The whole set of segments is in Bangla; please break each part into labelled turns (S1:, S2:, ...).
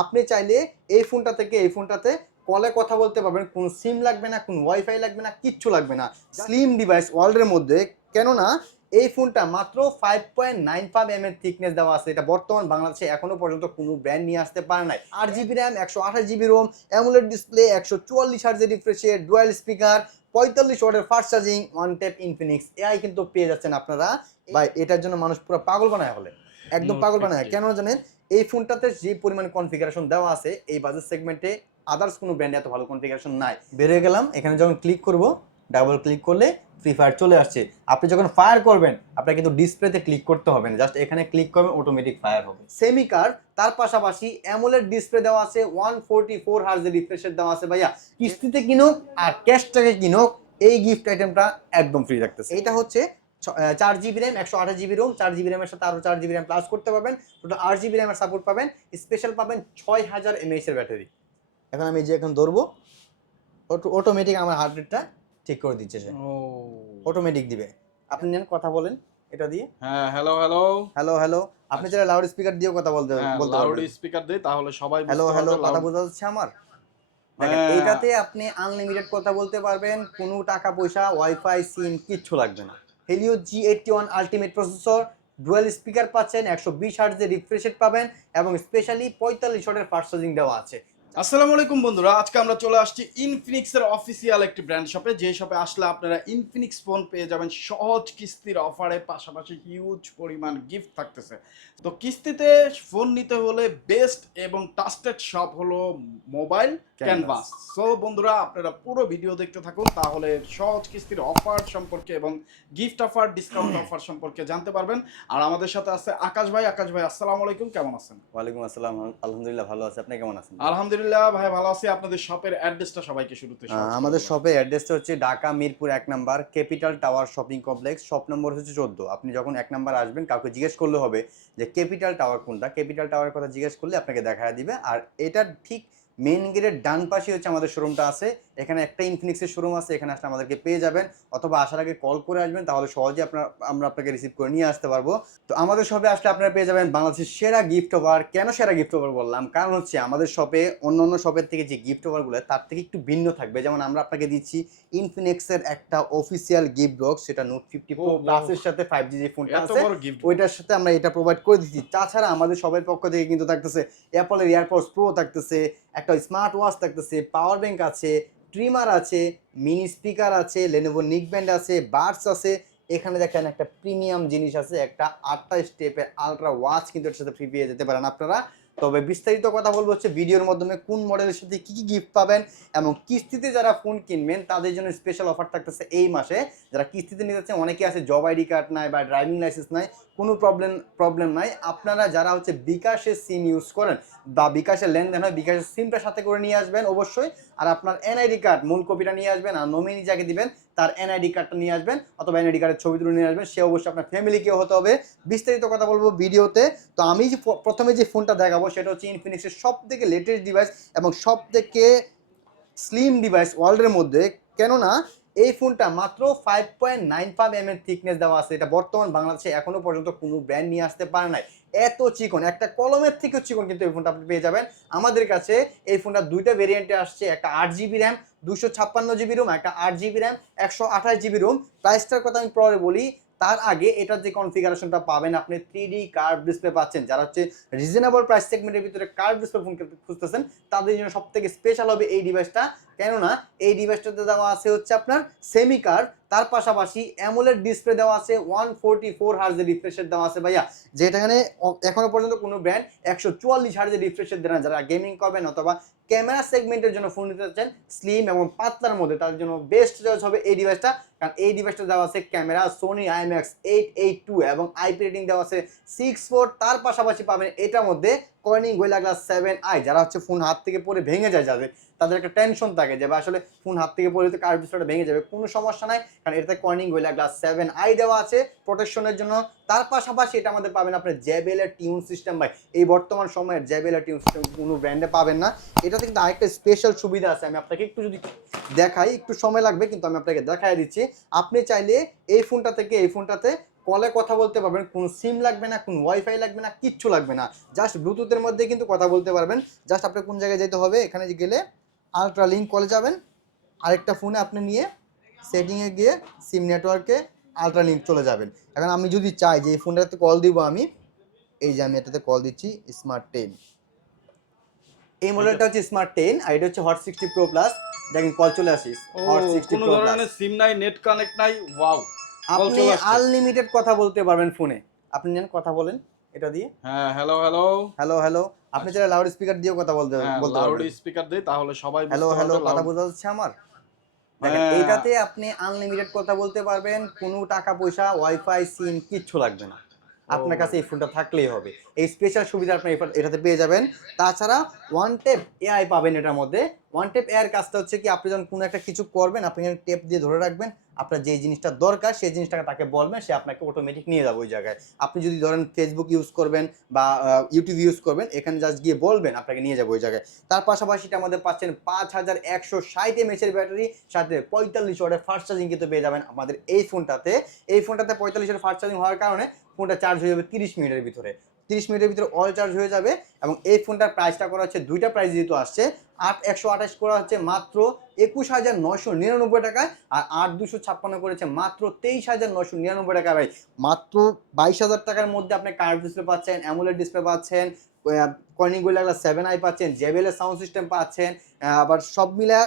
S1: আপনি চাইলে এই ফোনটা থেকে এই ফোনটাতে কলে কথা বলতে পারবেন। কোনো সিম লাগবে না, কোনো ওয়াইফাই লাগবে না, কিচ্ছু লাগবে না। স্লিম ডিভাইস ওয়ার্ল্ডের মধ্যে। কেননা এই ফোনটা মাত্র five point nine five M এর থিকনেস দেওয়া আছে। এটা বর্তমান বাংলাদেশে এখনও পর্যন্ত কোনো ব্র্যান্ড নিয়ে আসতে পারে নাই। আট জিবি র্যাম একশো আঠাশ জিবি রোম অ্যামুলেট ডিসপ্লে একশো চুয়াল্লিশ হার্জের রিফ্রেশের ডুয়াল স্পিকার পঁয়তাল্লিশ ওয়াটের fast charging one tap Infinix AI কিন্তু পেয়ে যাচ্ছেন আপনারা। ভাই, এটার জন্য মানুষ পুরো পাগল বানায় হলে একদম পাগল বানায়। কেন জানেন? এই ফোনটাতে যে পরিমাণ কনফিগারেশন দেওয়া আছে এই বাজেট সেগমেন্টে আদার্স কোনো ব্র্যান্ডে এত ভালো কনফিগারেশন নাই। বেরিয়ে গেলাম এখানে যখন ক্লিক করব ডাবল ক্লিক করলে ফ্রি ফায়ার চলে আসছে। আপনি যখন ফায়ার করবেন আপনার কিন্তু ডিসপ্লেতে ক্লিক করতে হবে না। জাস্ট এখানে ক্লিক করবেন অটোমেটিক ফায়ার হবে। সেমি কার তার পাশাপাশি অ্যামোলেড ডিসপ্লে দেওয়া আছে ওয়ান ফোরটি ফোর হার্জের রিফ্রেশের দেওয়া আছে ভাইয়া। কিস্তিতে কিনুক আর ক্যাশ টাকে কিনুক এই গিফট আইটেমটা একদম ফ্রি থাকতেছে। এটা হচ্ছে চার জিবি র্যাম একশো আঠাশ জিবি রোম চার জিবি র্যামের সাথে আরও চার জিবি র্যাম প্লাস করতে পারবেন। টোটাল আট জিবি র্যামের সাপোর্ট পাবেন। স্পেশাল পাবেন ছয় হাজার এমএইচ এর ব্যাটারি এখন আমি যে এখন ধরবো অটোমেটিক আমার হার্ট রেটটা ঠিক করে দিচ্ছে সে। অটোমেটিক দিবে। আপনি নেন কথা বলেন এটা দিয়ে।
S2: হ্যাঁ হ্যালো হ্যালো
S1: হ্যালো হ্যালো আপনি যারা লাউড স্পিকার দিয়েও কথা বলতে
S2: হ্যাঁ
S1: বলতে
S2: লাউড স্পিকার দেই তাহলে সবাই
S1: হ্যালো হ্যালো কথা বোঝা যাচ্ছে আমার?
S2: হ্যাঁ।
S1: এইটাতে আপনি আনলিমিটেড কথা বলতে পারবেন কোনো টাকা পয়সা ওয়াইফাই সিম কিচ্ছু লাগবে না। Helio G eighty one ultimate processor dual speaker পাচ্ছেন, একশো বিশ হার্টজের রিফ্রেশ পাবেন এবং স্পেশালি পঁয়তাল্লিশ শটের ফাস্ট চার্জিং দেওয়া আছে।
S2: আসসালামু আলাইকুম বন্ধুরা আজকে আমরা চলে আসছি ইনফিনিক্স এর অফিসিয়াল একটি ব্র্যান্ড শপে যে শপে আসলে আপনারা ইনফিনিক্স ফোন পেয়ে যাবেন সহজ কিস্তির অফারে পাশাপাশি হিউজ পরিমাণ গিফট থাকতেছে। তো কিস্তিতে ফোন নিতে হলে বেস্ট এবং ট্রাস্টেড শপ হলো মোবাইল ক্যানভাস সো বন্ধুরা আপনারা পুরো ভিডিও দেখতে থাকুন তাহলে সহজ কিস্তির অফার সম্পর্কে এবং গিফট অফার ডিসকাউন্ট অফার সম্পর্কে জানতে পারবেন। আর আমাদের সাথে আছে আকাশ ভাই। আকাশ ভাই আসসালামু আলাইকুম কেমন আছেন?
S1: ওয়ালাইকুম আসসালাম আলহামদুলিল্লাহ ভালো আছে। আপনি কেমন আছেন?
S2: আলহামদুলিল্লাহ ভাই ভালো আছি। আপনাদের শপের অ্যাড্রেসটা সবাইকে শুরুতে
S1: আমাদের শপের অ্যাড্রেসটা হচ্ছে ঢাকা মিরপুর এক number capital tower shopping complex shop number হচ্ছে চোদ্দ। আপনি যখন এক নাম্বার আসবেন কাউকে জিজ্ঞেস করলে হবে যে ক্যাপিটাল টাওয়ার কোনটা? ক্যাপিটাল টাওয়ারের কথা জিজ্ঞেস করলে আপনাকে দেখা দিবে। আর এটা ঠিক মেন গেটের ডান পাশে হচ্ছে আমাদের শোরুমটা আছে। এখানে একটা ইনফিনিক্সের শোরুম আছে এখানে আসলে আমাদেরকে পেয়ে যাবেন। অথবা আসার আগে কল করে আসবেন তাহলে সহজে আপনার আমরা আপনাকে রিসিভ করে নিয়ে আসতে পারব। তো আমাদের শপে আসলে আপনারা পেয়ে যাবেন বাংলাদেশের সেরা গিফট ওভার কেন সেরা গিফট ওভার বললাম? কারণ হচ্ছে আমাদের শপে অন্য অন্য শপের থেকে যে গিফট ওভারগুলো তার থেকে একটু ভিন্ন থাকবে। যেমন আমরা আপনাকে দিচ্ছি ইনফিনিক্সের একটা অফিসিয়াল গিফট বক্স সেটা নোট ফিফটি ফোর প্লাসের সাথে ফাইভ জি যে ফোনটা আছে ওইটার সাথে আমরা এটা প্রোভাইড করে দিচ্ছি। তাছাড়া আমাদের সবার পক্ষ থেকে কিন্তু থাকতেছে অ্যাপলের এয়ারপডস প্রো থাকতেছে একটা স্মার্ট ওয়াচ থাকতেছে পাওয়ার ব্যাংক আছে ট্রিমার আছে, মিনি স্পিকার আছে লেনোভো নিক ব্যান্ড আছে বার্স আছে। এখানে দেখেন একটা প্রিমিয়াম জিনিস আছে, একটা আটটা স্টেপের আলট্রা ওয়াচ কিন্তু এর সাথে ফ্রি পেয়ে যেতে পারেন আপনারা। তবে বিস্তারিত কথা বলব হচ্ছে ভিডিওর মাধ্যমে কোন মডেলের সাথে কি কি গিফট পাবেন এবং কিস্তিতে যারা ফোন কিনবেন, তাদের জন্য স্পেশাল অফার থাকতেছে এই মাসে। যারা কিস্তিতে নিতে যাচ্ছে অনেকে আছে জব আইডি কার্ড নাই বা ড্রাইভিং লাইসেন্স নাই, কোনো প্রবলেম প্রবলেম নাই। আপনারা যারা হচ্ছে বিকাশের সিম ইউজ করেন বা বিকাশের লেনদেন হয়, বিকাশের সিমটা সাথে করে নিয়ে আসবেন অবশ্যই। আর আপনার এনআইডি কার্ড মূল কপিটা নিয়ে আসবেন আর নমিনি যাকে দিবেন তার এনআইডি কার্ডটা নিয়ে আসবেন অথবা এনআইডি কার্ডের ছবি তুলে নিয়ে আসবেন, সে অবশ্যই আপনার ফ্যামিলিকেও হতে হবে। বিস্তারিত কথা বলব ভিডিওতে। তো আমি প্রথমে যে ফোনটা দেখাবো সেটা হচ্ছে ইনফিনিক্সের সব থেকে লেটেস্ট ডিভাইস এবং সব থেকে স্লিম ডিভাইস ওয়ার্ল্ডের মধ্যে। কেননা এই ফোনটা মাত্র five point nine five M এর থিকনেস দেওয়া আছে। এটা বর্তমান বাংলাদেশে এখনও পর্যন্ত কোনো ব্র্যান্ড নিয়ে আসতে পারে নাই। এত চিকন, একটা কলমের থেকেও চিকন কিন্তু এই ফোনটা আপনি পেয়ে যাবেন। আমাদের কাছে এই ফোনটা দুইটা ভেরিয়েন্টে আসছে, একটা আট জিবি র্যাম দুশো ছাপ্পান্ন জিবি রুম একটা আট জিবি র্যাম একশো আঠাশ জিবি রুম প্রাইসটার কথা আমি পরে বলি, তার আগে এটার যে কনফিগারেশনটা পাবেন আপনি থ্রি ডি কার্ভ ডিসপ্লে পাচ্ছেন। যারা হচ্ছে রিজনেবল প্রাইস সেগমেন্টের ভিতরে কার্ভ ডিসপ্লে ফোন খুঁজতেছেন, তাদের জন্য সব থেকে স্পেশাল হবে এই ডিভাইসটা কেননা, এই ডিভাইসটাতে দেওয়া আছে হচ্ছে আপনার সেমি কার্ভ তার পাশাপাশি অ্যামোলেড ডিসপ্লে দেওয়া আছে ওয়ান ফোরটি ফোর হার্জের রিফ্রেশের দেওয়া আছে ভাইয়া। যেটা এখানে অ- এখনও পর্যন্ত কোনো ব্র্যান্ড একশো চুয়াল্লিশ হার্জের রিফ্রেশের দেয় না। যারা গেমিং করবেন অথবা ক্যামেরা সেগমেন্টের জন্য ফোন নিতে চাচ্ছেন স্লিম এবং পাতলার মধ্যে, তাদের জন্য বেস্ট চয়েস হবে এই ডিভাইসটা কারণ এই ডিভাইসটা দেওয়া আছে camera Sony IMX eight eight two এবং আইপি রেটিং দেওয়া আছে সিক্স ফোর তার পাশাপাশি পাবেন এটার মধ্যে Corning, Gorilla glass seven I, যারা হচ্ছে ফোন হাত থেকে পড়ে ভেঙে যায় যাবে তাদের একটা টেনশন থাকে যে আসলে ফোন হাত থেকে পড়ে কার্ভ ডিসপ্লেটা ভেঙে যাবে? কোনো সমস্যা নাই, কারণ এটাতে Corning, Gorilla glass seven I দেওয়া আছে প্রোটেকশনের জন্য। তার পাশাপাশি এটা আমাদের পাবেন আপনার জ্যাবেলের টিউন সিস্টেম, ভাই। এই বর্তমান সময়ের জ্যাবেলের টিউন সিস্টেম কোনো ব্র্যান্ডে পাবেন না। এটাতে কিন্তু আরেকটা স্পেশাল সুবিধা আছে, আমি আপনাকে একটু যদি দেখাই, একটু সময় লাগবে, কিন্তু আমি আপনাকে দেখাই দিচ্ছি। আপনি চাইলে এই ফোনটা থেকে, এই ফোনটাতে কলে কথা বলতে পারবেন কোনো সিম লাগবে না কোনো ওয়াইফাই লাগবে না কিচ্ছু লাগবে না। জাস্ট ব্লুটুথের মধ্যে কিন্তু কথা বলতে পারবেন। জাস্ট আপনার কোন জায়গায় যেতে হবে এখানে গেলে আলট্রা লিঙ্ক কলে যাবেন। আরেকটা ফোনে আপনি নিয়ে সেটিংয়ে গিয়ে সিম নেটওয়ার্কে আলট্রা লিঙ্ক চলে যাবেন। এখন আমি যদি চাই যে এই ফোনটাতে কল দিব আমি এই যে আমি এটাতে কল দিচ্ছি স্মার্ট টেন এই মডেলটা হচ্ছে স্মার্ট টেন আর এটা হচ্ছে হট সিক্সটি প্রো প্লাস দেখেন কল চলে আসিস hot sixty pro plus
S2: SIM নাই নেট কানেক্ট নাই ওয়াও
S1: আপনি আনলিমিটেড কথা বলতে পারবেন ফোনে। আপনি নেন কথা বলেন এটা দিয়ে।
S2: হ্যাঁ হ্যালো হ্যালো
S1: হ্যালো হ্যালো আপনি চাইলে লাউড স্পিকার দিয়েও কথা বলতে
S2: পারেন
S1: বলতে
S2: লাউড স্পিকার দিয়ে তাহলে সবাই
S1: হ্যালো হ্যালো কথা বোঝা যাচ্ছে আমার?
S2: হ্যাঁ।
S1: এটাতে আপনি আনলিমিটেড কথা বলতে পারবেন কোনো টাকা পয়সা ওয়াইফাই সিম কিচ্ছু লাগবে না। আপনার কাছে এই ফোনটা থাকলেই হবে। এই স্পেশাল সুবিধা আপনি এটাতে পেয়ে যাবেন। তাছাড়া ওয়ান টেপ এআই পাবেন এটার মধ্যে। ওয়ান টেপ এআইয়ের কাজটা হচ্ছে কি আপনি যখন কোনো একটা কিছু করবেন আপনি টেপ দিয়ে ধরে রাখবেন। আপনার যে জিনিসটা দরকার সেই জিনিসটাকে তাকে বলবেন সে আপনাকে অটোমেটিক নিয়ে যাবে ওই জায়গায়। আপনি যদি ধরেন ফেসবুক ইউজ করবেন বা ইউটিউব ইউজ করবেন এখানে জাস্ট গিয়ে বলবেন আপনাকে নিয়ে যাবে ওই জায়গায়। তার পাশাপাশি এটা আমাদের পাচ্ছেন পাঁচ হাজার একশো ষাট এমএচের ব্যাটারি সাথে পঁয়তাল্লিশ ওয়াটের ফাস্ট চার্জিং কিন্তু পেয়ে যাবেন আমাদের এই ফোনটাতে এই ফোনটাতে পঁয়তাল্লিশ ওয়াটের ফাস্ট চার্জিং হওয়ার কারণে ফোনটা চার্জ হয়ে যাবে তিরিশ মিনিটের ভিতরে। তিরিশ মিনিটের ভিতরে অল চার্জ হয়ে যাবে এবং এই ফোনটার প্রাইসটা করা হচ্ছে, দুইটা প্রাইস যেহেতু আসছে, আট, একশো আঠাশ করা হচ্ছে মাত্র একুশ হাজার নশো নিরানব্বই টাকায় আর আট, দুশো ছাপ্পান্ন করেছে মাত্র তেইশ হাজার নশো নিরানব্বই টাকা ভাই। মাত্র বাইশ হাজার টাকার মধ্যে আপনি কার্ভ ডিসপ্লে পাচ্ছেন অ্যামুলেট ডিসপ্লে পাচ্ছেন কর্নিং গোল্লা সেভেন আই পাচ্ছেন জেবেলের সাউন্ড সিস্টেম পাচ্ছেন আবার সব মিলা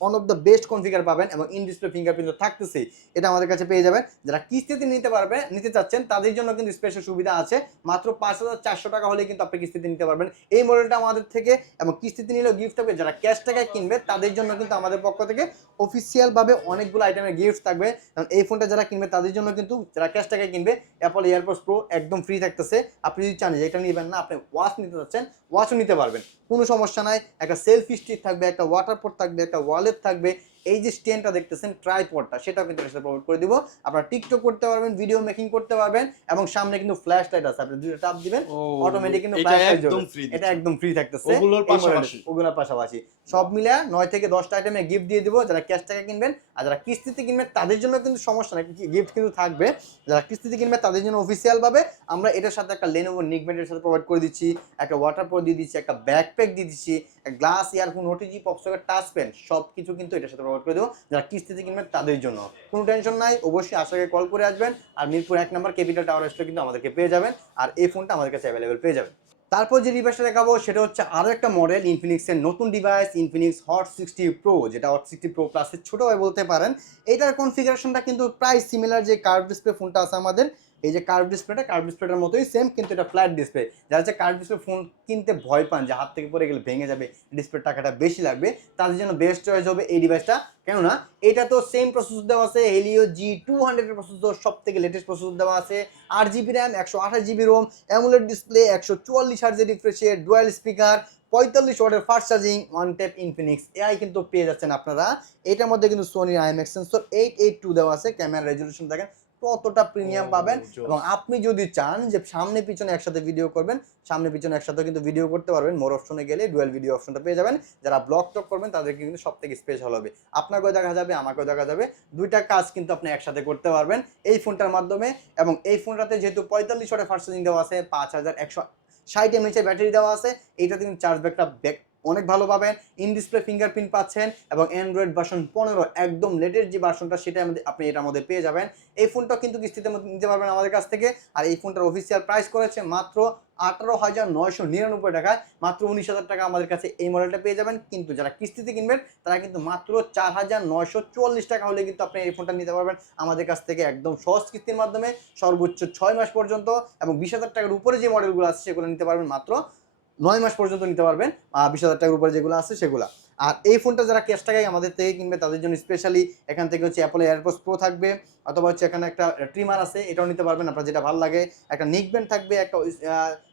S1: one of the best configure পাবেন এবং ইন ডিসপ্লে ফিঙ্গারপ্রিন্ট থাকতেছে। এটা আমাদের কাছে পেয়ে যাবেন। যারা কিস্তিতে নিতে পারবে, নিতে চাচ্ছেন, তাদের জন্য কিন্তু স্পেশাল সুবিধা আছে। মাত্র পাঁচ হাজার চারশো টাকা হলে কিন্তু আপনি কিস্তিতে নিতে পারবেন। এই মডেলটা আমাদের থেকে এবং কিস্তিতে নিলেও গিফট হবে। যারা ক্যাশ টাকায় কিনবে, তাদের জন্য কিন্তু আমাদের পক্ষ থেকে অফিসিয়ালভাবে অনেকগুলো আইটেমের গিফট থাকবে। কারণ এই ফোনটা যারা কিনবে, তাদের জন্য কিন্তু যারা ক্যাশ টাকায় কিনবে অ্যাপল এয়ারপোর্টস প্রো একদম ফ্রি থাকতেছে। আপনি যদি চান যে এটা নেবেন না, আপনি ওয়াচ নিতে চাচ্ছেন ওয়াচও নিতে পারবেন। কোনো সমস্যা নাই। একটা সেলফি স্টিক থাকবে একটা ওয়াটার পোর্ট থাকবে একটা ওয়ালেট থাকবে। এই যে স্ট্যান্ডটা দেখতেছেন ট্রাইপডটা সেটাও কিন্তু এর সাথে প্রোভাইড করে দিব। আপনারা টিকটক করতে পারবেন ভিডিও মেকিং করতে পারবেন এবং সামনে কিন্তু ফ্ল্যাশ লাইট আছে। আপনি দুটো টাপ দিবেন অটোমেটিক কিন্তু light
S2: একদম
S1: জ্বলবে।
S2: ফ্রি
S1: এটা একদম ফ্রি থাকতেছে।
S2: ওগুলোর পাশাপাশি।
S1: ওগুলোর পাশাপাশি। সব মিলে নয় থেকে দশটা আইটেমে গিফট দিয়ে দিব। যারা ক্যাশ টাকা কিনবেন আর যারা কিস্তিতে কিনবেন তাদের জন্য কিন্তু সমস্যা নাই। গিফট কিন্তু থাকবে। যারা কিস্তিতে কিনবে তাদের জন্য অফিসিয়াল ভাবে আমরা এটার সাথে একটা লেনোভো নিকবেন্টের সাথে প্রোভাইড করে দিচ্ছি একটা ওয়াটার প্রো দিয়ে দিচ্ছি একটা ব্যাকপ্যাক দিয়ে দিচ্ছি গ্লাস ইয়ারফোন ওটিজি পপসকের টাচ, পেন সব কিছু কিন্তু এটার সাথে প্রোভাইড করে দেবো। যারা কিস্তিতে কিনবেন তাদের জন্য। কোনো টেনশন নাই, অবশ্যই আশাকে কল করে আসবেন। আর মিরপুর এক নম্বর ক্যাপিটাল টাওয়ার স্টোর কিন্তু আমাদেরকে পেয়ে যাবেন। আর এই ফোনটা আমাদের কাছে অ্যাভেলেবেল পেয়ে যাবেন। তারপর যে ডিভাইসটা দেখাবো, সেটা হচ্ছে আরও একটা মডেল ইনফিনিক্সের নতুন device Infinix hot sixty pro যেটা হট সিক্সটি প্রো প্লাসের ছোটো বলতে পারেন। এইটার কনফিগারেশনটা কিন্তু প্রায় সিমিলার যে কার্ভ ডিসপ্লে ফোনটা আছে আমাদের। এই যে কার্ভ ডিসপ্লেটা কার্ভ ডিসপ্লেটার মতোই সেম কিন্তু এটা ফ্ল্যাট ডিসপ্লে যারা হচ্ছে কার্ভ ডিসপ্লে ফোন কিনতে ভয় পান যে হাত থেকে পড়ে গেলে ভেঙে যাবে ডিসপ্লে টাকাটা বেশি লাগবে, তাদের জন্য বেস্ট চয়েস হবে এই ডিভাইসটা কেননা, এটা তো সেম প্রসেসর দেওয়া আছে হেলিও জি টু হান্ড্রেডের প্রসেসর সব থেকে লেটেস্ট প্রসেসর দেওয়া আছে। আট জিবি র্যাম একশো আঠাশ জিবি রোম অ্যামুলেট ডিসপ্লে একশো চুয়াল্লিশ হার্জের রিফ্রেশের ডুয়াল স্পিকার পঁয়তাল্লিশ ওয়াটের fast charging one tap Infinix AI কিন্তু পেয়ে যাচ্ছেন আপনারা। এটার মধ্যে কিন্তু Sony IMX sensor eight eight two দেওয়া আছে ক্যামেরা রেজলিউশন দেখেন। কতটা প্রিমিয়াম পাবেন? এবং আপনি যদি চান যে সামনে পিছনে একসাথে ভিডিও করবেন সামনে পিছনে একসাথে কিন্তু ভিডিও করতে পারবেন। মোর অপশনে গেলে ডুয়েল ভিডিও অপশনটা পেয়ে যাবেন। যারা ব্লগ টক করবেন তাদেরকে কিন্তু সব থেকে স্পেশাল হবে। আপনাকেও দেখা যাবে আমাকেও দেখা যাবে। দুইটা কাজ কিন্তু আপনি একসাথে করতে পারবেন এই ফোনটার মাধ্যমে। এবং এই ফোনটাতে যেহেতু পঁয়তাল্লিশ ওয়াটের ফাস্ট চার্জিং দেওয়া আছে পাঁচ হাজার একশো ষাট এমএচের ব্যাটারি দেওয়া আছে এইটাতে কিন্তু চার্জ ব্যাকটা ব্যাক অনেক ভালো পাবেন। ইন ডিসপ্লে ফিঙ্গারপ্রিন্ট পাচ্ছেন এবং অ্যান্ড্রয়েড ভার্সন পনেরো একদম লেটেস্ট যে ভার্সনটা সেটা আপনি এটার মধ্যে পেয়ে যাবেন। এই ফোনটা কিন্তু কিস্তিতে নিতে পারবেন আমাদের কাছ থেকে। আর এই ফোনটার অফিসিয়াল প্রাইস করেছে মাত্র আঠারো হাজার নয়শো নিরানব্বই টাকায়। মাত্র উনিশ হাজার টাকা আমাদের কাছে এই মডেলটা পেয়ে যাবেন। কিন্তু যারা কিস্তিতে কিনবেন, তারা কিন্তু মাত্র চার হাজার নয়শো চুয়াল্লিশ টাকা হলে কিন্তু আপনি এই ফোনটা নিতে পারবেন আমাদের কাছ থেকে একদম সহজ কিস্তির মাধ্যমে। সর্বোচ্চ ছয় মাস পর্যন্ত এবং বিশ হাজার টাকার উপরে যে মডেলগুলো আছে, সেগুলো নিতে পারবেন মাত্র নয় মাস পর্যন্ত নিতে পারবেন বিশ হাজার টাকার উপরে যেগুলো আছে সেগুলো। আর এই ফোনটা যারা ক্যাশ টাকায় আমাদের থেকে কিনবে, তাদের জন্য স্পেশালি এখান থেকে হচ্ছে অ্যাপল এয়ারপোর্টস প্রো থাকবে, অথবা হচ্ছে এখানে একটা ট্রিমার আছে, এটাও নিতে পারবেন, আপনার যেটা ভালো লাগে। একটা নিক ব্যান্ড থাকবে, একটা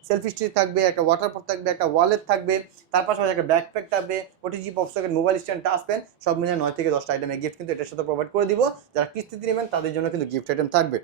S1: সেলফি স্টিক থাকবে, একটা ওয়াটার পট থাকবে, একটা ওয়ালেট থাকবে, তার পাশাপাশি একটা ব্যাকপ্যাক থাকবে OTG popsocket mobile stand pen সব মিলিয়ে নয় থেকে দশটা আইটেমের গিফট কিন্তু এটার সাথে প্রোভাইড করে দিব। যারা কিস্তিতে নেবেন, তাদের জন্য কিন্তু গিফট আইটেম থাকবে।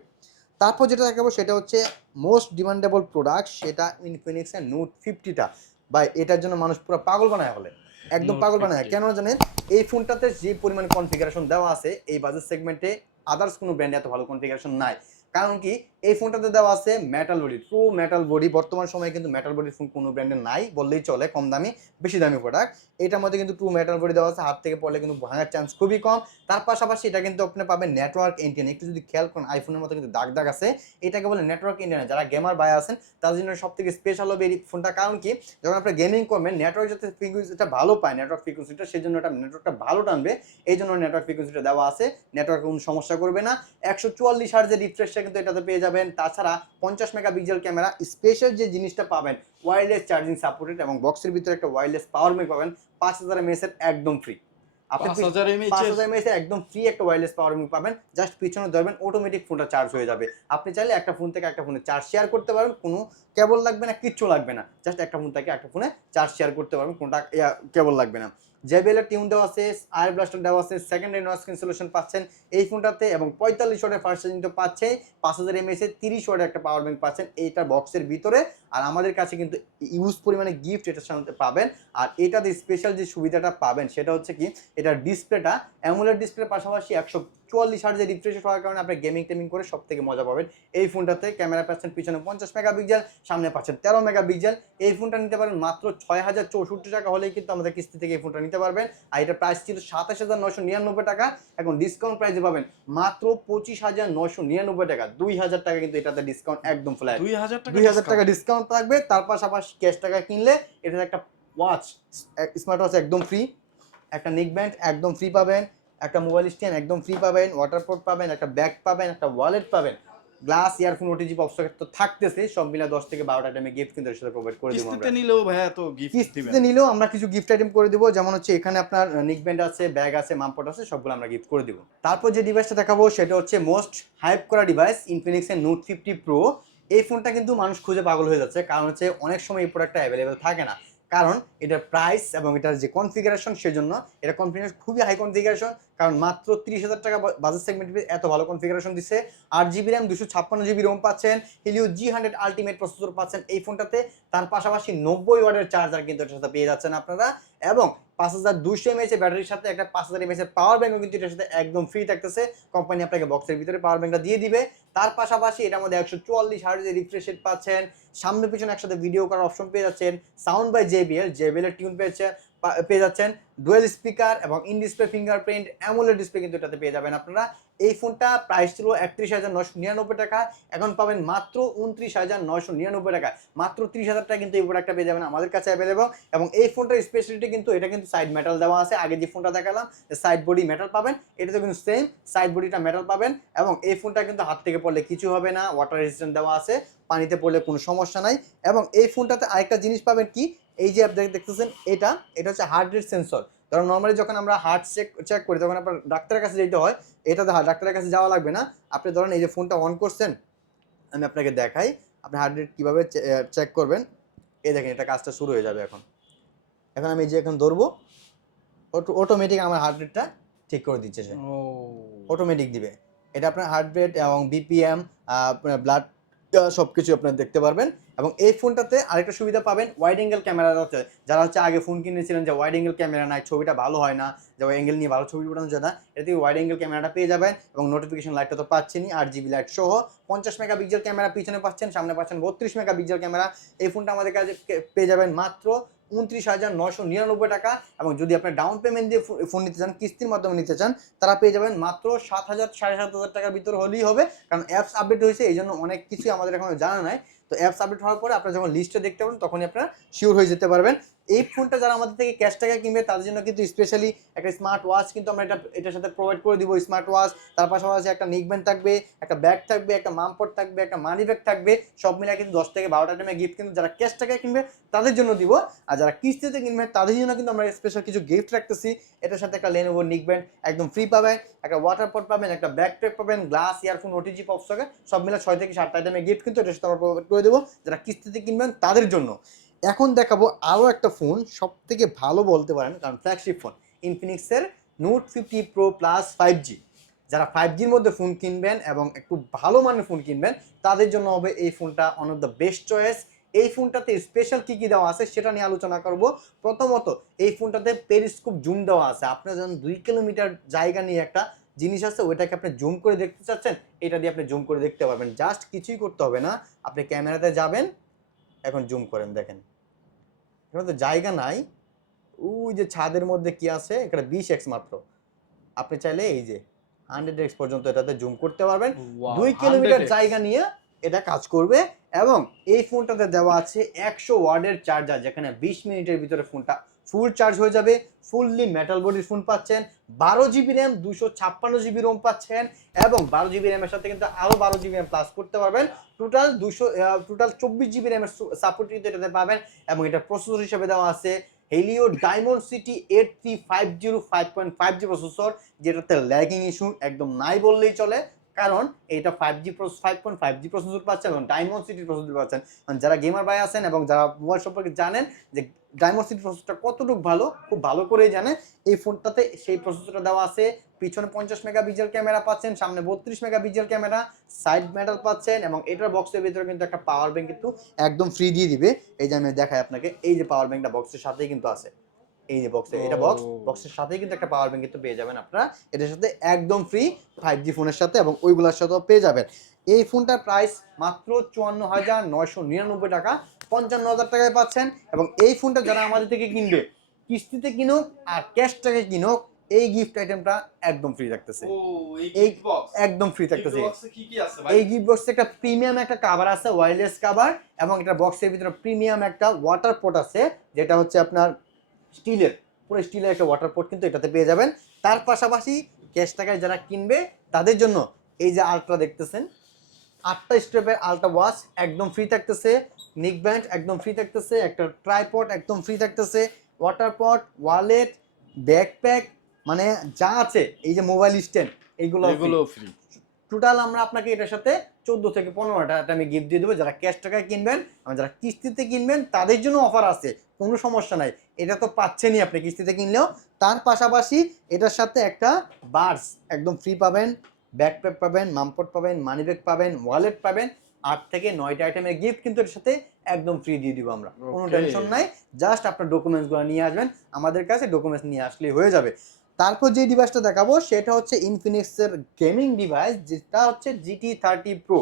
S1: তারপর যেটা দেখাবো সেটা হচ্ছে মোস্ট ডিমান্ডেবল প্রোডাক্ট সেটা ইনফিনিক্স ইনফিনিক্সের নোট ফিফটিটা বা এটার জন্য মানুষ পুরো পাগল বানায় হলে একদম পাগল বানায়। কেন জানেন এই ফোনটাতে যে পরিমাণ কনফিগারেশন দেওয়া আছে এই বাজেট সেগমেন্টে আদার্স কোনো ব্র্যান্ডে এত ভালো কনফিগারেশন নাই। কারণ কি? এই ফোনটাতে দেওয়া আছে metal body true metal body বর্তমান সময়ে কিন্তু মেটাল বডির ফোন কোনো ব্র্যান্ডের নাই, বললেই চলে, কম দামি, বেশি দামি প্রোডাক্ট এটার মধ্যে কিন্তু ট্রু মেটাল বডি দেওয়া আছে, হাত থেকে পড়লে কিন্তু ভাঙার চান্স খুবই কম। তার পাশাপাশি এটা কিন্তু আপনি পাবেন নেটওয়ার্ক এন্টিন একটু যদি খেয়াল করেন আইফোনের মতো কিন্তু দাগ দাগ আছে। এটাকে বলে নেটওয়ার্ক এন্টিনা যারা গেমার বাই আছেন, তাদের জন্য সব থেকে স্পেশাল হবে এই ফোনটা কারণ কি? যখন আপনি গেমিং করবেন নেটওয়ার্ক যাতে ফ্রিকুয়েন্সিটা ভালো পায় নেটওয়ার্ক ফ্রিকুয়েন্সিটা সেই জন্য এটা নেটওয়ার্কটা ভালো টানবে। এই জন্য নেটওয়ার্ক ফ্রিকুয়েন্সিটা দেওয়া আছে। নেটওয়ার্ক কোনো সমস্যা করবে না। একশো চুয়াল্লিশ হার্জের রিফ্রেশটা কিন্তু এটাতে পেয়ে যাবেন। তাছাড়া পঞ্চাশ মেগাপিক্সেল ক্যামেরা স্পেশাল যে জিনিসটা পাবেন ওয়্যারলেস চার্জিং সাপোর্টেড এবং বক্সের ভিতরে একটা ওয়্যারলেস পাওয়ার ব্যাংক পাবেন পাঁচ হাজার এমএস এর একদম ফ্রি একদম ফ্রি একটা ওয়্যারলেস পাওয়ার ব্যাংক পাবেন জাস্ট পিছনে ধরবেন অটোমেটিক ফোনটা চার্জ হয়ে যাবে। আপনি চাইলে একটা ফোন থেকে একটা ফোনে চার্জ শেয়ার করতে পারবেন কোনো কেবল লাগবে না কিচ্ছু লাগবে না। জাস্ট একটা ফোন থেকে একটা ফোনে চার্জ শেয়ার করতে পারবেন কোনটা কেবল লাগবে না। জেবেলের টিউন দেওয়া আছে আয়ার ব্লাস্টার দেওয়া আছে সেকেন্ডারি নয়েস ক্যান্সেলেশন পাচ্ছেন এই ফোনটাতে এবং পঁয়তাল্লিশ ওয়াটের ফার্স্ট চার্জিং তো পাচ্ছে পাঁচ হাজার এমএস তিরিশ ওয়াটের একটা পাওয়ার ব্যাঙ্ক পাচ্ছেন এইটা বক্সের ভিতরে। আর আমাদের কাছে কিন্তু ইউজ পরিমাণে গিফট এটার সাথে পাবেন। আর এটাতে স্পেশাল যে সুবিধাটা পাবেন সেটা হচ্ছে কি এটার ডিসপ্লেটা অ্যামুলেট ডিসপ্লের পাশাপাশি একশো চুয়াল্লিশ হার্জের রিফ্রেশ হওয়ার কারণে আপনি গেমিং টেমিং করে সব থেকে মজা পাবেন। এই ফোনটাতে ক্যামেরা পাচ্ছেন পিছনে পঞ্চাশ মেগাপিক্সেল সামনে পাচ্ছেন তেরো মেগাপিক্সেল এই ফোনটা নিতে পারেন মাত্র ছয় হাজার চৌষট্টি টাকা হলেই কিন্তু আমাদের কিস্তি থেকে এই ফোনটা নিতে পারবেন। আর এটা প্রাইস ছিল সাতাশ হাজার নশো নিরানব্বই টাকা। এখন ডিসকাউন্ট প্রাইসে পাবেন মাত্র পঁচিশ হাজার নশো নিরানব্বই টাকা। দুই হাজার টাকা কিন্তু এটাতে ডিসকাউন্ট একদম ফ্ল্যাট
S2: দুই হাজার টাকা
S1: দুই হাজার টাকা ডিসকাউন্ট থাকবে। তার পাশাপাশি ক্যাশ টাকা কিনলে এটাতে একটা ওয়াচ স্মার্ট ওয়াচ একদম ফ্রি একটা নেক ব্যান্ড একদম ফ্রি পাবেন। একটা মোবাইল স্ট্যান্ড একদম ফ্রি পাবেন ওয়াটারপ্রুফ পাবেন একটা ব্যাগ পাবেন একটা ওয়ালেট পাবেন। গ্লাস ইয়ারফোন ওটিজি পপসকেট তো থাকতেছে সব মিলে দশ থেকে বারোটা টাইমে গিফট কিন্তু এর সাথে প্রোভাইড করে দেবো
S2: কিস্তিতে নিলেও ভাইয়া তো গিফট দিবেন।
S1: কিস্তিতে নিলেও আমরা কিছু গিফট আইটেম করে দিব যেমন হচ্ছে এখানে আপনার নিক ব্যান্ড আছে ব্যাগ আছে মামপট আছে সবগুলো আমরা গিফট করে দিব। তারপর যে ডিভাইসটা দেখাবো সেটা হচ্ছে মোস্ট হাইপ করা ডিভাইস ইনফিনিক্সের নোট ফিফটি প্রো এই ফোনটা কিন্তু মানুষ খুঁজে পাগল হয়ে যাচ্ছে কারণ হচ্ছে অনেক সময় এই প্রোডাক্টটা অ্যাভেলেবেল থাকে না। কারণ এটার প্রাইস এবং এটার যে কনফিগারেশন সেজন্য এটা কনফিগারেশন খুবই হাই কনফিগারেশন কারণ মাত্র তিরিশ হাজার টাকা বাজেট সেগমেন্ট এত ভালো কনফিগারেশন দিচ্ছে আট জিবি র্যাম দুশো ছাপ্পান্ন জিবি রোম পাচ্ছেন। Helio G hundred ultimate processor পাচ্ছেন এই ফোনটাতে। তার পাশাপাশি নব্বই ওয়াটের চার্জার কিন্তু এটার সাথে পেয়ে যাচ্ছেন আপনারা। এবং পাঁচ হাজার দুশো এমএএচ ব্যাটারির সাথে একটা পাঁচ হাজার এমএএচ পাওয়ার ব্যাঙ্কও কিন্তু এটার সাথে একদম ফ্রি থাকতেছে। কোম্পানি আপনাকে বক্সের ভিতরে পাওয়ার ব্যাঙ্কটা দিয়ে দিবে। তার পাশাপাশি এটার মধ্যে একশো চুয়াল্লিশ হার্জের রিফ্রেশ রেট পাচ্ছেন। সামনে পিছনে একসাথে ভিডিও করার অপশন পেয়ে যাচ্ছেন। Sound by JBL JBL tune পেয়েছেন পা- পেয়ে যাচ্ছেন। ডুয়েল স্পিকার এবং in display fingerprint AMOLED display কিন্তু এটাতে পেয়ে যাবেন আপনারা। এই ফোনটা প্রাইস ছিল একত্রিশ হাজার নশো নিরানব্বই টাকা, এখন পাবেন মাত্র উনত্রিশ হাজার নশো নিরানব্বই টাকা মাত্র ত্রিশ হাজার টাকা কিন্তু এই প্রোডাক্টটা পেয়ে যাবেন আমাদের কাছে অ্যাভেলেবল এবং এই ফোনটার স্পেশালিটি কিন্তু এটা কিন্তু সাইড মেটাল দেওয়া আছে। আগে যে ফোনটা দেখালাম সাইড বডি মেটাল পাবেন, এটাতে কিন্তু সেম সাইড বডিটা মেটাল পাবেন এবং এই ফোনটা কিন্তু হাত থেকে পড়লে কিছু হবে না ওয়াটার রেজিস্ট্যান্ট দেওয়া আছে, পানিতে পড়লে কোনো সমস্যা নাই এবং এই ফোনটাতে আরেকটা জিনিস পাবেন কি? এই যে আপনি দেখতেছেন, এটা এটা হচ্ছে হার্ট রেট সেন্সর ধরুন নর্মালি যখন আমরা হার্ট চেক চেক করি তখন আপনার ডাক্তারের কাছে যেতে হয় এটাতে হা- ডাক্তারের কাছে যাওয়া লাগবে না। আপনি ধরেন এই যে ফোনটা অন করছেন আমি আপনাকে দেখাই আপনি হার্ট রেট কীভাবে চেক করবেন। এই দেখেন এটা কাজটা শুরু হয়ে যাবে এখন। এখন আমি এই যে এখন ধরবো অটোমেটিক আমার হার্ট রেটটা ঠিক করে দিচ্ছে সে।
S2: ও।
S1: অটোমেটিক দিবে। এটা আপনার হার্ট রেট এবং বিপিএম ব্লাড সব কিছু আপনার দেখতে পারবেন। এবং এই ফোনটাতে আরেকটা সুবিধা পাবেন ওয়াইড অ্যাঙ্গেল ক্যামেরা আছে যারা হচ্ছে আগে ফোন কিনেছিলেন যে ওয়াইড অ্যাঙ্গেল ক্যামেরা নাই, ছবিটা ভালো হয় না, যে অ্যাঙ্গেল নিয়ে ভালো ছবি ওঠানো যায় না এটা থেকে ওয়াইড অ্যাঙ্গেল ক্যামেরাটা পেয়ে যাবেন। এবং নোটিফিকেশন লাইটটা তো পাচ্ছেনই, আট জিবি লাইট সহ। পঞ্চাশ মেগা পিক্সেল ক্যামেরা পিছনে পাচ্ছেন, সামনে পাচ্ছেন বত্রিশ মেগা পিক্সেল ক্যামেরা এই ফোনটা আমাদের কাছে পেয়ে যাবেন মাত্র উনত্রিশ হাজার নশো নিরানব্বই টাকা এবং যদি আপনি ডাউন পেমেন্ট দিয়ে ফোন নিতে চান, কিস্তির মাধ্যমে নিতে চান, তারা পেয়ে যাবেন মাত্র সাত হাজার সাড়ে সাত হাজার টাকার ভিতরে হলেই হবে। কারণ অ্যাপস আপডেট হয়েছে, এই জন্য অনেক কিছুই আমাদের এখন জানা নাই। তো অ্যাপস আপডেট হওয়ার পরে আপনারা যখন লিস্টে দেখতে পাবেন, তখনই আপনারা শিওর হয়ে যেতে পারবেন। এই ফোনটা যারা আমাদের থেকে ক্যাশ টাকা কিনবে, তাদের জন্য কিন্তু স্পেশালি একটা স্মার্ট ওয়াচ কিন্তু আমরা এটা, এটার সাথে প্রোভাইড করে দিব। স্মার্ট ওয়াচ তার পাশাপাশি একটা নিকব্যান্ড থাকবে, একটা ব্যাগ থাকবে, একটা মামপট থাকবে, একটা মানি ব্যাগ থাকবে, সব মিলে কিন্তু দশ থেকে বারোটা টাইমে গিফট কিন্তু যারা ক্যাশ টাকা কিনবে, তাদের জন্য দিব। আর যারা কিস্তিতে কিনবে, তাদের জন্য কিন্তু আমরা স্পেশাল কিছু গিফট রাখতেছি। এটার সাথে একটা লেনোভো নিকব্যান্ড একদম ফ্রি পাবেন, একটা ওয়াটার পট পাবেন, একটা ব্যাগ প্যাক পাবেন glass earphone OTG pop socket সব মিলে ছয় থেকে সাতটা আইটেমে গিফট কিন্তু এটার সাথে আমরা প্রোভাইড করে দেবো। যারা কিস্তিতে কিনবেন, তাদের জন্য। এখন দেখাবো আরও একটা ফোন সব থেকে ভালো বলতে পারেন, কারণ flagship phone ইনফিনিক্সের note fifty pro plus five G যারা ফাইভ জির মধ্যে ফোন কিনবেন এবং একটু ভালো মানের ফোন কিনবেন, তাদের জন্য হবে এই ফোনটা one of the best choice এই ফোনটাতে স্পেশাল কী কী দেওয়া আছে সেটা নিয়ে আলোচনা করব। প্রথমত, এই ফোনটাতে পেরিস্কোপ জুম দেওয়া আছে। আপনার যখন দুই কিলোমিটার জায়গা নিয়ে একটা জিনিস আছে, ওইটাকে আপনি জুম করে দেখতে চাচ্ছেন, এটা দিয়ে আপনি জুম করে দেখতে পারবেন। জাস্ট কিছুই করতে হবে না। আপনি ক্যামেরাতে যাবেন, এখন জুম করেন, দেখেন। এখানে তো জায়গা নাই। ওই যে ছাদের মধ্যে কি আছে? এখানে বিশ এক্স মাত্র। আপনি চাইলে এই যে হান্ড্রেড এক্স পর্যন্ত এটাতে জুম করতে পারবেন। দুই কিলোমিটার জায়গা নিয়ে এটা কাজ করবে এবং এই ফোনটাতে দেওয়া আছে একশো ওয়ার্ডের চার্জার যেখানে বিশ মিনিটের ভিতরে ফোনটা ফুল চার্জ হয়ে যাবে ফুললি মেটাল বডির ফোন পাচ্ছেন, বারো জিবি র্যাম দুশো ছাপ্পান্ন জিবি রোম পাচ্ছেন এবং বারো জিবি র্যামের সাথে কিন্তু আরও বারো জিবি র্যাম প্লাস করতে পারবেন। টোটাল দুশো টোটাল চব্বিশ জিবি র্যামের সাপোর্ট কিন্তু এটাতে পাবেন এবং এটা প্রসেসর হিসেবে দেওয়া আছে Helio Dimensity eight three five zero five point five G processor যেটাতে ল্যাগিং ইস্যু একদম নাই বললেই চলে। কারণ এটা ফাইভ জি প্রস five point five G processor পাচ্ছেন এবং ডায়মন্ড সিটি প্রসেসর পাচ্ছেন। যারা গেমার ভাই আছেন এবং যারা মোবাইল সম্পর্কে জানেন যে ডায়মন্ড সিটি প্রসেসরটা কতটুকু ভালো, খুব ভালো করেই জানেন, এই ফোনটাতে সেই প্রসেসরটা দেওয়া আছে। পিছনে পঞ্চাশ মেগা পিক্সেল ক্যামেরা পাচ্ছেন, সামনে বত্রিশ megapixel camera side metal পাচ্ছেন এবং এটার বক্সের ভিতরে কিন্তু একটা পাওয়ার ব্যাংক কিন্তু একদম ফ্রি দিয়ে দিবে। এই যে আমি দেখাই আপনাকে, এই যে পাওয়ার ব্যাংকটা বক্সের সাথেই কিন্তু আছে। এই যে বক্সে এটা বক্স বক্সের সাথেই কিন্তু একটা পাওয়ার ব্যাংক কিন্তু পেয়ে যাবেন আপনারা। এটার সাথে একদম ফ্রি ফাইভ জি ফোনের সাথে এবং ওইগুলোর সাথেও পেয়ে যাবেন। এই ফোনটার প্রাইস মাত্র চুয়ান্ন হাজার নয়শো নিরানব্বই টাকা পঞ্চান্ন হাজার টাকায় পাচ্ছেন এবং এই ফোনটা যারা আমাদের থেকে কিনবে কিস্তিতে কিনুক আর ক্যাশ টাকায় কিনুক এই গিফট আইটেমটা একদম ফ্রি থাকতেছে।
S2: এই
S1: এই একদম ফ্রি থাকতেছে। এই গিফট বক্সে একটা প্রিমিয়াম একটা কাভার আছে ওয়্যারলেস কাভার এবং এটা বক্সের ভিতরে প্রিমিয়াম একটা ওয়াটার পোর্ট আছে যেটা হচ্ছে আপনার স্টিলের, পুরো স্টিলের একটা ওয়াটার পোর্ট কিন্তু এটাতে পেয়ে যাবেন। তার পাশাপাশি ক্যাশ টাকায় যারা কিনবে, তাদের জন্য এই যে আলট্রা দেখতেছেন, আটটা স্টেপের আলট্রা ওয়াচ একদম ফ্রি থাকতেছে নিক ব্যান্ড একদম ফ্রি থাকতেছে, একটা ট্রাইপড একদম ফ্রি থাকতেছে ওয়াটার পট ওয়ালেট ব্যাকপ্যাক মানে যা আছে, এই যে মোবাইল স্ট্যান্ড এইগুলো
S2: এগুলো ফ্রি
S1: টোটাল আমরা আপনাকে এটার সাথে চোদ্দ থেকে পনেরো টাকা আমি গিফট দিয়ে দেবো। যারা ক্যাশ টাকায় কিনবেন আর যারা কিস্তিতে কিনবেন তাদের জন্য অফার আছে। কোনো সমস্যা নাই। এটা তো পাচ্ছেনই আপনি কিস্তিতে কিনলেও। তার পাশাপাশি এটার সাথে একটা বার্স একদম ফ্রি পাবেন। ব্যাকপ্যাক পাবেন মামপট পাবেন মানি ব্যাগ পাবেন ওয়ালেট পাবেন। আট থেকে নয়টা আইটেমের গিফট কিন্তু এর সাথে একদম ফ্রি দিয়ে দিব আমরা। কোনো টেনশন নাই। জাস্ট আপনার ডকুমেন্টসগুলো নিয়ে আসবেন। আমাদের কাছে ডকুমেন্টস নিয়ে আসলেই হয়ে যাবে। তারপর যে ডিভাইসটা দেখাবো সেটা হচ্ছে ইনফিনিক্সের গেমিং ডিভাইস যেটা হচ্ছে জিটি থার্টি প্রো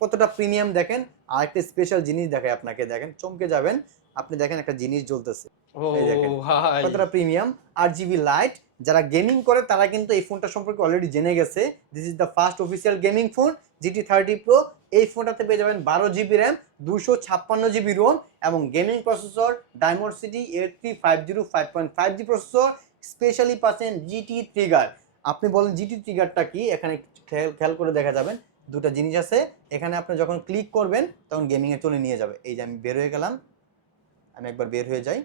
S1: কতটা প্রিমিয়াম দেখেন? আর একটা স্পেশাল জিনিস দেখায় আপনাকে দেখেন চমকে যাবেন। আপনি দেখেন একটা জিনিস জ্বলতেছে। কতটা প্রিমিয়াম আর জিবি লাইট যারা গেমিং করে তারা কিন্তু এই ফোনটা সম্পর্কে অলরেডি জেনে গেছে। This is the first official gaming phone GT thirty pro এই ফোনটাতে পেয়ে যাবেন বারো জিবি র্যাম দুশো ছাপ্পান্ন জিবি রোম এবং gaming processor Dimensity eight three five zero five point five G processor specially পাচ্ছেন জিটি ট্রিগার। আপনি বলেন জিটি ট্রিগারটা কি? এখানে খেয়াল করে দেখা যাবেন। দুটা জিনিস আছে। এখানে আপনি যখন ক্লিক করবেন, তখন গেমিংয়ে চলে নিয়ে যাবে। এই যে আমি বের হয়ে গেলাম। আমি একবার বের হয়ে যাই।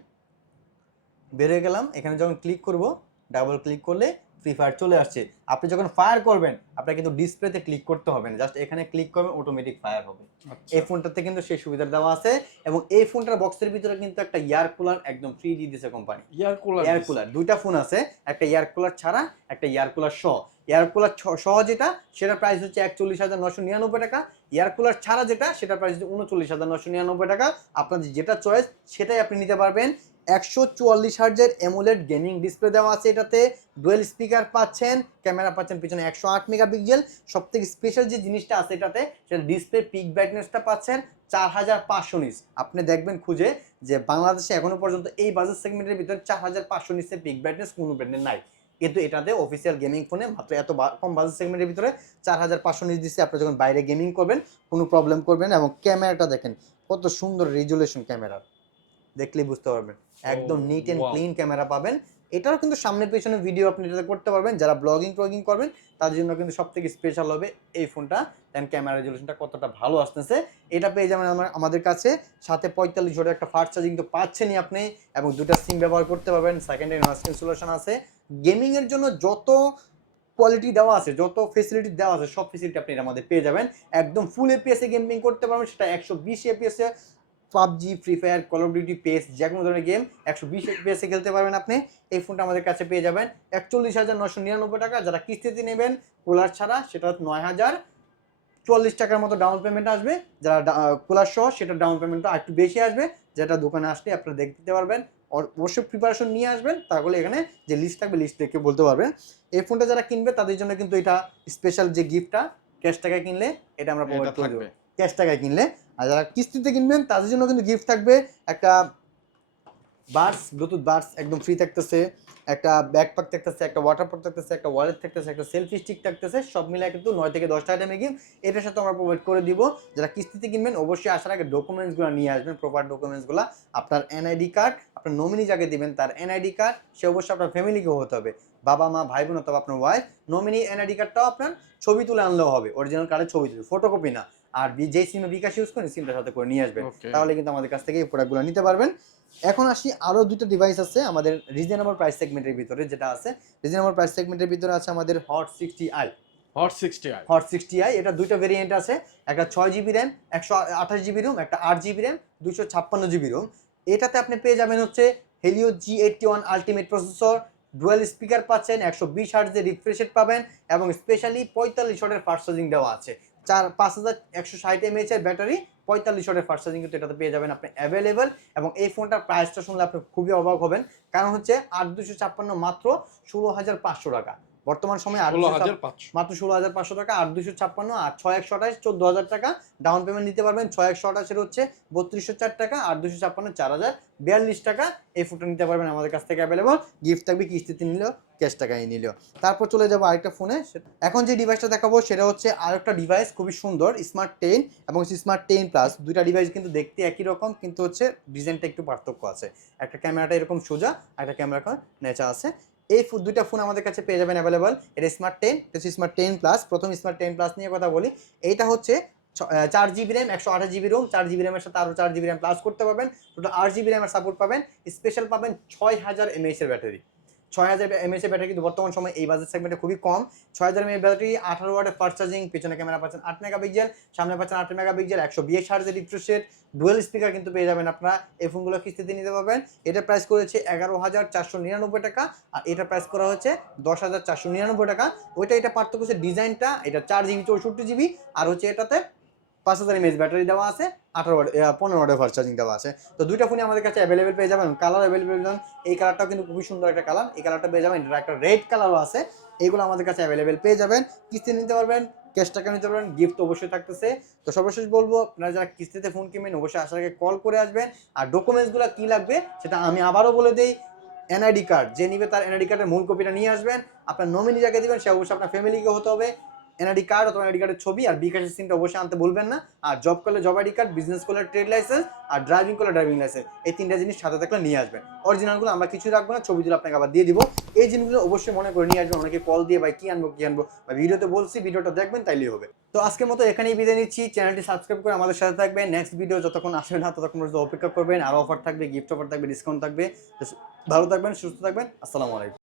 S1: বের হয়ে গেলাম। এখানে যখন ক্লিক করব ডাবল ক্লিক করলে ফ্রি ফায়ার চলে আসছে। আপনি যখন ফায়ার করবেন আপনার কিন্তু ডিসপ্লেতে ক্লিক করতে হবে না। জাস্ট এখানে ক্লিক করবেন অটোমেটিক ফায়ার হবে।
S2: আচ্ছা।
S1: এই ফোনটাতে কিন্তু সেই সুবিধা দেওয়া আছে এবং এই ফোনটার বক্সের ভিতরে কিন্তু একটা এয়ার কুলার একদম ফ্রি দিয়ে দিয়েছে company
S2: air cooler
S1: air cooler দুইটা ফোন আছে একটা এয়ার কুলার ছাড়া একটা এয়ার কুলার সহ। এয়ার কুলার সহ যেটা সেটার প্রাইস হচ্ছে একচল্লিশ হাজার নশো নিরানব্বই টাকা। এয়ার কুলার ছাড়া যেটা সেটার প্রাইস হচ্ছে উনচল্লিশ হাজার নশো নিরানব্বই টাকা। আপনার যেটা চয়েস সেটাই আপনি নিতে পারবেন। একশো চুয়াল্লিশ হার্জের এমোলেড গেমিং ডিসপ্লে দেওয়া আছে এটাতে। ডুয়েল স্পিকার পাচ্ছেন ক্যামেরা পাচ্ছেন পিছনে একশো আট মেগাপিক্সেল সব থেকে স্পেশাল যে জিনিসটা আছে এটাতে, সেটা ডিসপ্লে পিক ব্রাইটনেসটা পাচ্ছেন চার হাজার পাঁচশো নিস আপনি দেখবেন খুঁজে যে বাংলাদেশে এখনও পর্যন্ত এই বাজেট সেগমেন্টের ভিতরে চার হাজার পাঁচশো নিচে পিক ব্রাইটনেস কোনো ব্র্যান্ডের নাই। কিন্তু এটাতে অফিসিয়াল গেমিং ফোনে মাত্র এত কম বাজেট সেগমেন্টের ভিতরে চার হাজার পাঁচশো নিচ দিচ্ছে। আপনি যখন বাইরে গেমিং করবেন, কোনো প্রবলেম করবেন এবং ক্যামেরাটা দেখেন, কত সুন্দর রেজুলেশন ক্যামেরা দেখলেই বুঝতে পারবেন। একদম নিট অ্যান্ড ক্লিন ক্যামেরা পাবেন। এটাও কিন্তু সামনে পেছনে ভিডিও আপনি এটাতে করতে পারবেন যারা ব্লগিং ট্লগিং করবেন তাদের জন্য কিন্তু সব থেকে স্পেশাল হবে এই ফোনটা দেন ক্যামেরা রেজুলেশনটা কতটা ভালো আসতেছে এটা পেয়ে যাবেন আমার আমাদের কাছে। সাথে পঁয়তাল্লিশ ওয়াটের একটা ফাস্ট চার্জিং তো পাচ্ছেনই আপনি এবং দুটা সিম ব্যবহার করতে পারবেন। সেকেন্ড হ্যান্ড সলিউশন আছে। গেমিংয়ের জন্য যত কোয়ালিটি দেওয়া আছে যত ফেসিলিটি দেওয়া আছে সব ফেসিলিটি আপনি এর মধ্যে পেয়ে যাবেন। একদম ফুল এপিএসে গেমিং করতে পারবেন সেটা একশো বিশ এপিএসে PUBG free fire call of duty pace যে কোনো ধরনের গেম একশো বিশ পেসে খেলতে পারবেন আপনি। এই ফোনটা আমাদের কাছে পেয়ে যাবেন। একচল্লিশ হাজার নশো নিরানব্বই টাকা। যারা কিস্তিতে নেবেন কুলার ছাড়া সেটা নয় হাজার চুয়াল্লিশ টাকার মতো ডাউন পেমেন্ট আসবে। যারা কুলার সহ সেটা ডাউন পেমেন্টটা একটু বেশি আসবে। যেটা দোকানে আসলে আপনারা দেখতে পারবেন। অবশ্যই প্রিপারেশন নিয়ে আসবেন। তাহলে এখানে যে লিস্ট থাকবে লিস্ট দেখে বলতে পারবেন। এই ফোনটা যারা কিনবে তাদের জন্য কিন্তু এটা স্পেশাল যে গিফটটা ক্যাশ টাকায় কিনলে এটা আমরা প্রোভাইড করে দেবো। ক্যাশ টাকায় কিনলে। আর যারা কিস্তিতে কিনবেন, তাদের জন্য কিন্তু গিফট থাকবে একটা বার্স, ব্লুটুথ বার্স একদম ফ্রি থাকতেছে, একটা ব্যাকপ্যাক থাকতেছে, একটা ওয়াটার পট থাকতেছে, একটা ওয়ালেট থাকতেছে, একটা সেলফি স্টিক থাকতেছে, সব মিলে কিন্তু নয় থেকে দশটা আইটেমে গিফট এটার সাথে আমরা প্রোভাইড করে দিব। যারা কিস্তিতে কিনবেন, অবশ্যই আসার আগে ডকুমেন্টসগুলো নিয়ে আসবেন প্রপার ডকুমেন্টসগুলো আপনার এনআইডি কার্ড আপনার নমিনি যাকে দিবেন, তার এনআইডি কার্ড সে অবশ্যই আপনার ফ্যামিলিকেও হতে হবে। বাবা মা ভাই বোন অথবা আপনার ওয়াইফ নমিনি এনআইডি কার্ডটাও আপনার ছবি তুলে আনলেও হবে। অরিজিনাল কার্ডের ছবি তুলে ফটোকপি না। আর যেই সিমে বিকাশ ইউজ করেন সিমটার সাথে করে নিয়ে আসবেন। তাহলে কিন্তু আমাদের কাছ থেকে এই প্রোডাক্টগুলো নিতে পারবেন। এখন আসি আরও দুটো ডিভাইস আছে আমাদের রিজনেবল প্রাইস সেগমেন্টের ভিতরে যেটা আছে। রিজনেবল প্রাইস সেগমেন্টের ভিতরে আছে আমাদের hot sixty I
S2: hot sixty I
S1: hot sixty I এটা দুটো ভেরিয়েন্ট আছে। একটা ছয় জিবি র্যাম একশো আঠাশ জিবি রুম একটা আট জিবি র্যাম দুশো ছাপ্পান্ন জিবি রুম এটাতে আপনি পেয়ে যাবেন হচ্ছে Helio G eighty one ultimate processor dual speaker পাচ্ছেন একশো বিশ হার্টজের রিফ্রেশ পাবেন এবং স্পেশালি পঁয়তাল্লিশ ওয়াটের ফাস্ট চার্জিং দেওয়া আছে। চার পাঁচ হাজার একশো ষাট এমএইচ এর ব্যাটারি পঁয়তাল্লিশ ওয়াটের ফার্স্ট চার্জিং কিন্তু এটাতে পেয়ে যাবেন আপনি অ্যাভেলেবেল এবং এই ফোনটার প্রাইসটা শুনলে আপনি খুবই অবাক হবেন। কারণ হচ্ছে আট দুশো ছাপ্পান্ন মাত্র ষোলো হাজার পাঁচশো টাকা। বর্তমান সময়ে আট মাত্র ষোলো হাজার পাঁচশো টাকা আট দুশো ছাপ্পান্ন আর ছয় একশো আঠাশ চোদ্দ হাজার টাকা। ডাউন পেমেন্ট নিতে পারবেন ছয় একশো আঠাশের হচ্ছে বত্রিশশো চার টাকা আট দুশো ছাপ্পান্ন চার হাজার বিয়াল্লিশ টাকা। এই ফোনটা নিতে পারবেন আমাদের কাছ থেকে অ্যাভেলেবল গিফট থাকবে কিস্তিতে নিলেও ক্যাশ টাকায় নিলেও তারপর চলে যাব আরেকটা ফোনে। এখন যে ডিভাইসটা দেখাবো, সেটা হচ্ছে আরেকটা ডিভাইস খুবই সুন্দর স্মার্ট টেন এবং স্মার্ট টেন প্লাস দুইটা ডিভাইস কিন্তু দেখতে একই রকম, কিন্তু হচ্ছে ডিজাইনটা একটু পার্থক্য আছে। একটা ক্যামেরাটা এরকম সোজা একটা ক্যামেরা নেচা আছে। এই দুইটা ফোন আমাদের কাছে পেয়ে যাবেন অ্যাভেলেবল এটা smart ten smart ten plus প্রথম স্মার্ট টেন প্লাস নিয়ে কথা বলি। এইটা হচ্ছে চার জিবি র্যাম একশো আঠাশ জিবি রোম চার জিবি র্যামের সাথে আরও চার জিবি র্যাম প্লাস করতে পারবেন। টোটাল আট জিবি র্যামের সাপোর্ট পাবেন। স্পেশাল পাবেন ছয় হাজার এমএইচ এর ব্যাটারি ছয় হাজার এমএইচ এর ব্যাটারি কিন্তু বর্তমান সময় এই বাজেট সেগমেন্টে খুবই কম। ছয় হাজার এমএইচ ব্যাটারি আঠারো ওয়াটের ফার্স্ট চার্জিং পিছনে ক্যামেরা পাচ্ছেন আট মেগা মেগাপিক্সেল সামনে পাচ্ছেন আট মেগা মেগাপিক্সেল একশো বিশ হার্জের রিফ্রেশ রেট ডুয়েল স্পিকার কিন্তু পেয়ে যাবেন আপনারা। এই ফোনগুলো কিস্তিতে নিতে পারবেন। এটা প্রাইস করেছে এগারো হাজার চারশো নিরানব্বই টাকা, আর এটা প্রাইস করা হচ্ছে দশ হাজার চারশো নিরানব্বই টাকা। ওইটা, এটা পার্থক্য হচ্ছে ডিজাইনটা এটা চার জিবি চৌষট্টি জিবি আর হচ্ছে এটাতে পাঁচ হাজার এমএএচ ব্যাটারি দেওয়া আছে, আঠারো পনেরো ওয়াটের ফাস্ট চার্জিং দেওয়া আছে। তো দুইটা ফোনই আমাদের কাছে অ্যাভেলেবেল পেয়ে যাবেন কালার অ্যাভেলেবেল পেয়ে এই কালারটাও কিন্তু খুবই সুন্দর একটা কালার এই কালারটা পেয়ে যাবেন একটা রেড কালারও আছে। এইগুলো আমাদের কাছে অ্যাভেলেবেল পেয়ে যাবেন। কিস্তি নিতে পারবেন ক্যাশ টাকা নিতে পারবেন গিফট অবশ্যই থাকতেছে। তো সর্বশেষ বলব, আপনারা যারা কিস্তিতে ফোন কিনবেন, অবশ্যই আসার আগে কল করে আসবেন। আর ডকুমেন্টসগুলো কী লাগবে, সেটা আমি আবারও বলে দিই। এনআইডি কার্ড যে নিবে তার এনআইডি কার্ডের মূল কপিটা নিয়ে আসবেন। আপনার নমিনি যাকে দিবেন, সে অবশ্যই আপনার ফ্যামিলিকে হতে হবে। এনআইডি কার্ড অথবা এনআইডি কার্ডের ছবি আর বিকাশের সিমটা অবশ্যই আনতে বলবেন না। আর জব করলে জব আইডি কার্ড বিজনেস করলে ট্রেড লাইসেন্স আর ড্রাইভিং করলে ড্রাইভিং লাইসেন্স এই তিনটা জিনিস সাথে থাকলে নিয়ে আসবেন। অরিজিনালগুলো আমরা কিছু রাখব না, ছবি তুলে আপনাকে আবার দিয়ে দিব। এই জিনিসগুলো অবশ্যই মনে করে নিয়ে আসবেন। অনেকে কল দিয়ে ভাই কি আনব কি আনব বা ভিডিওতে বলছি, ভিডিওটা দেখবেন তাইলেই হবে। তো আজকের মতো এখানেই বিদায় নিচ্ছি। চ্যানেলটি সাবস্ক্রাইব করে আমাদের সাথে থাকবেন। নেক্সট ভিডিও যতক্ষণ আসবে না, ততক্ষণ পর্যন্ত অপেক্ষা করবেন। আরও অফার থাকবে গিফট অফার থাকবে ডিসকাউন্ট থাকবে। ভালো থাকবেন, সুস্থ থাকবেন। আসসালামু আলাইকুম।